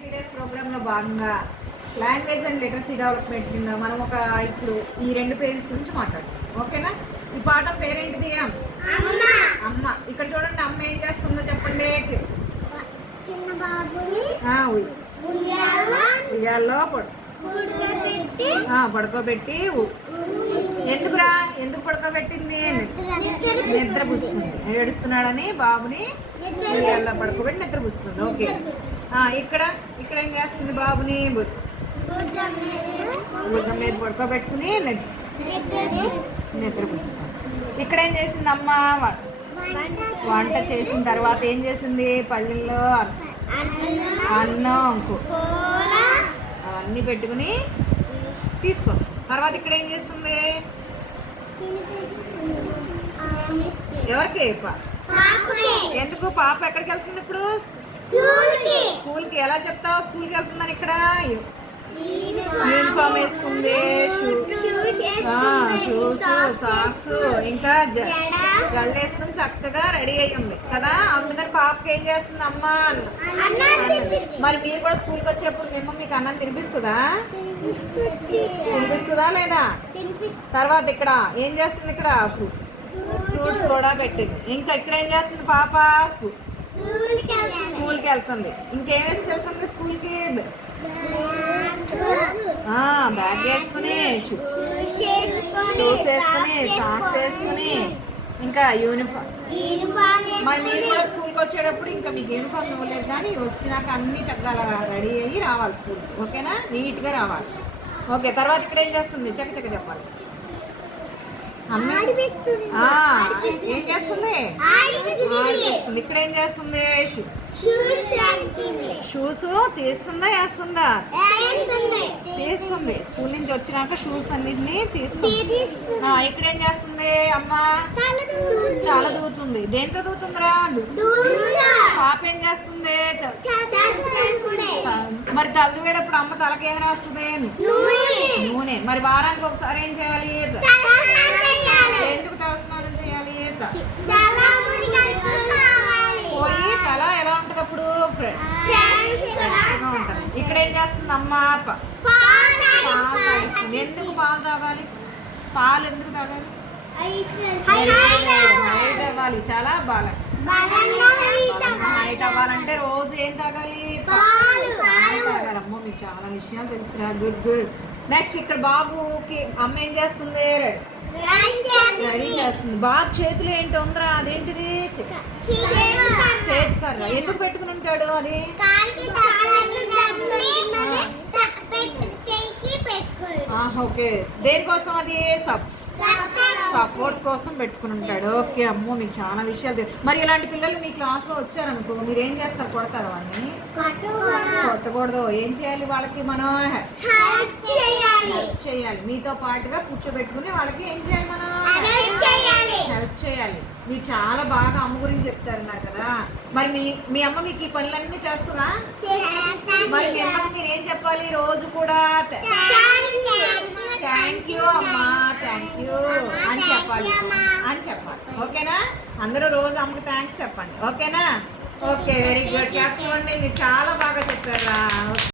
90 days programme లో భాగంగా language and literacy development కింద మనం ఇప్పుడు ఈ 2 పేజెస్ గురించి మాట్లాడుతాం. ఓకేనా? ఈ పాఠం పేరేంటిది? అమ్మ. ఇక్కడ చూడండి, అమ్మ ఏం చేస్తుందో చెప్పండి. ఉయ్యాల్లో పడుకోబెట్టి ఎందుకు పడుకోబెట్టింది? నిద్ర పుస్తుంది. ఏడుస్తున్నాడని బాబుని ఉయ్యాల్లో పడుకోబెట్టి నిద్ర పుస్తుంది. ఓకే. ఇక్కడ ఏం చేస్తుంది? బాబుని భుజం మీద పడుకోబెట్టుకుని నిద్ర పుస్తుంది. ఇక్కడ ఏం చేసింది అమ్మ? వంట చేసిన తర్వాత ఏం చేసింది? పళ్ళల్లో అన్నం అవన్నీ పెట్టుకుని తీసుకొస్తుంది. తర్వాత ఇక్కడ ఏం చేస్తుంది? ఎవరికి? ఎందుకు? పాప ఎక్కడికి వెళ్తుంది ఇప్పుడు? స్కూల్కి. ఎలా చెప్తావు స్కూల్కి వెళ్తుందని? ఇక్కడ యూనిఫామ్ వేసుకుంది, షూస్, సాక్స్, ఇంకా జల్లు వేసుకుని చక్కగా రెడీ అయ్యి ఉంది కదా. అందుకని పాపకి ఏం చేస్తుంది అమ్మ? మరి మీరు కూడా స్కూల్కి వచ్చేప్పుడు మేము మీకు అన్నం తినిపిస్తుందా లేదా? తర్వాత ఇక్కడ ఏం చేస్తుంది? ఇక్కడ ఫ్రూట్స్ కూడా పెట్టింది. ఇంకా ఇక్కడ ఏం చేస్తుంది పాప? స్కూల్కి వెళ్తుంది. ఇంకేం వేసుకెళ్తుంది స్కూల్కి? బ్యాగ్ వేసుకుని, షూస్ వేసుకుని, సాక్స్ వేసుకుని, ఇంకా యూనిఫామ్. మరి మీరు కూడా స్కూల్కి వచ్చేటప్పుడు ఇంకా మీకు యూనిఫామ్ ఇవ్వలేదు, కానీ వచ్చినాక అన్ని చక్కగా రెడీ అయ్యి రావాలి స్కూల్కి. ఓకేనా? నీట్గా రావాలి. ఓకే. తర్వాత ఇక్కడ ఏం చేస్తుంది? చక్క చెప్పాలి. ఏం చేస్తుంది? ఇక్కడ ఏం చేస్తుంది? షూస్ తీస్తుందా వేస్తుందా? తీస్తుంది. స్కూల్ నుంచి వచ్చినాక షూస్ అన్నిటిని తీస్తుంది. ఇక్కడ ఏం చేస్తుంది అమ్మ? తల దూతుంది. దేంతో దూతుందిరా? పాప ఏం చేస్తుంది? మరి తల దూవేటప్పుడు అమ్మ తలకేం రాస్తుంది? నూనె. మరి వారానికి ఒకసారి ఏం చేయాలి? ఎందుకు తలస్నానం చేయాలి? పోయి తల ఎలా ఉంటుంది అప్పుడు? ఫ్రెష్గా ఉంటుంది. ఇక్కడ ఏం చేస్తుంది అమ్మ? పాలు తాగిస్తుంది. ఎందుకు పాలు తాగాలి? పాలు ఎందుకు తాగాలి? హైట్ అవ్వాలి. చాలా బాగా హైట్ అవ్వాలంటే రోజు ఏం తాగాలి? తాగాలమ్మో, మీకు చాలా విషయాలు తెలుసురా. గుడ్. నెక్స్ట్ ఇక్కడ బాబుకి అమ్మ ఏం చేస్తుంది? రెడీ చేస్తుంది. బాబు చేతులు ఏంటి ఉందిరా? అదేంటిది? చేతికర్ర. ఎందుకు పెట్టుకుని ఉంటాడు? అది ఓకే. దేనికోసం? అది సపోర్ట్ కోసం పెట్టుకుని ఉంటాడు. ఓకే. అమ్మో, మీకు చాలా విషయాలు తెలుసు. మరి ఇలాంటి పిల్లలు మీ క్లాస్లో వచ్చారనుకో, మీరు ఏం చేస్తారు? కొడతారు వాళ్ళని? కొట్టకూడదు. ఏం చేయాలి? వాళ్ళకి మనం హెల్ప్ చేయాలి. మీతో పాటుగా కూర్చోబెట్టుకుని వాళ్ళకి ఏం చేయాలి? మనం హెల్ప్ చేయాలి. మీరు చాలా బాగా అమ్మ గురించి చెప్తారన్నారు కదా. మరి మీ అమ్మ మీకు ఈ పనులన్నీ చేస్తుందా? మరి మీ అమ్మకి మీరు ఏం చెప్పాలి రోజు కూడా? థ్యాంక్ యూ అమ్మా, థ్యాంక్ యూ అని చెప్పాలి. ఓకేనా? అందరూ రోజు అమ్మకి థ్యాంక్స్ చెప్పండి. ఓకేనా? ఓకే. Very good. క్లాప్స్ ఇవ్వండి. మీరు చాలా బాగా చెప్పారా.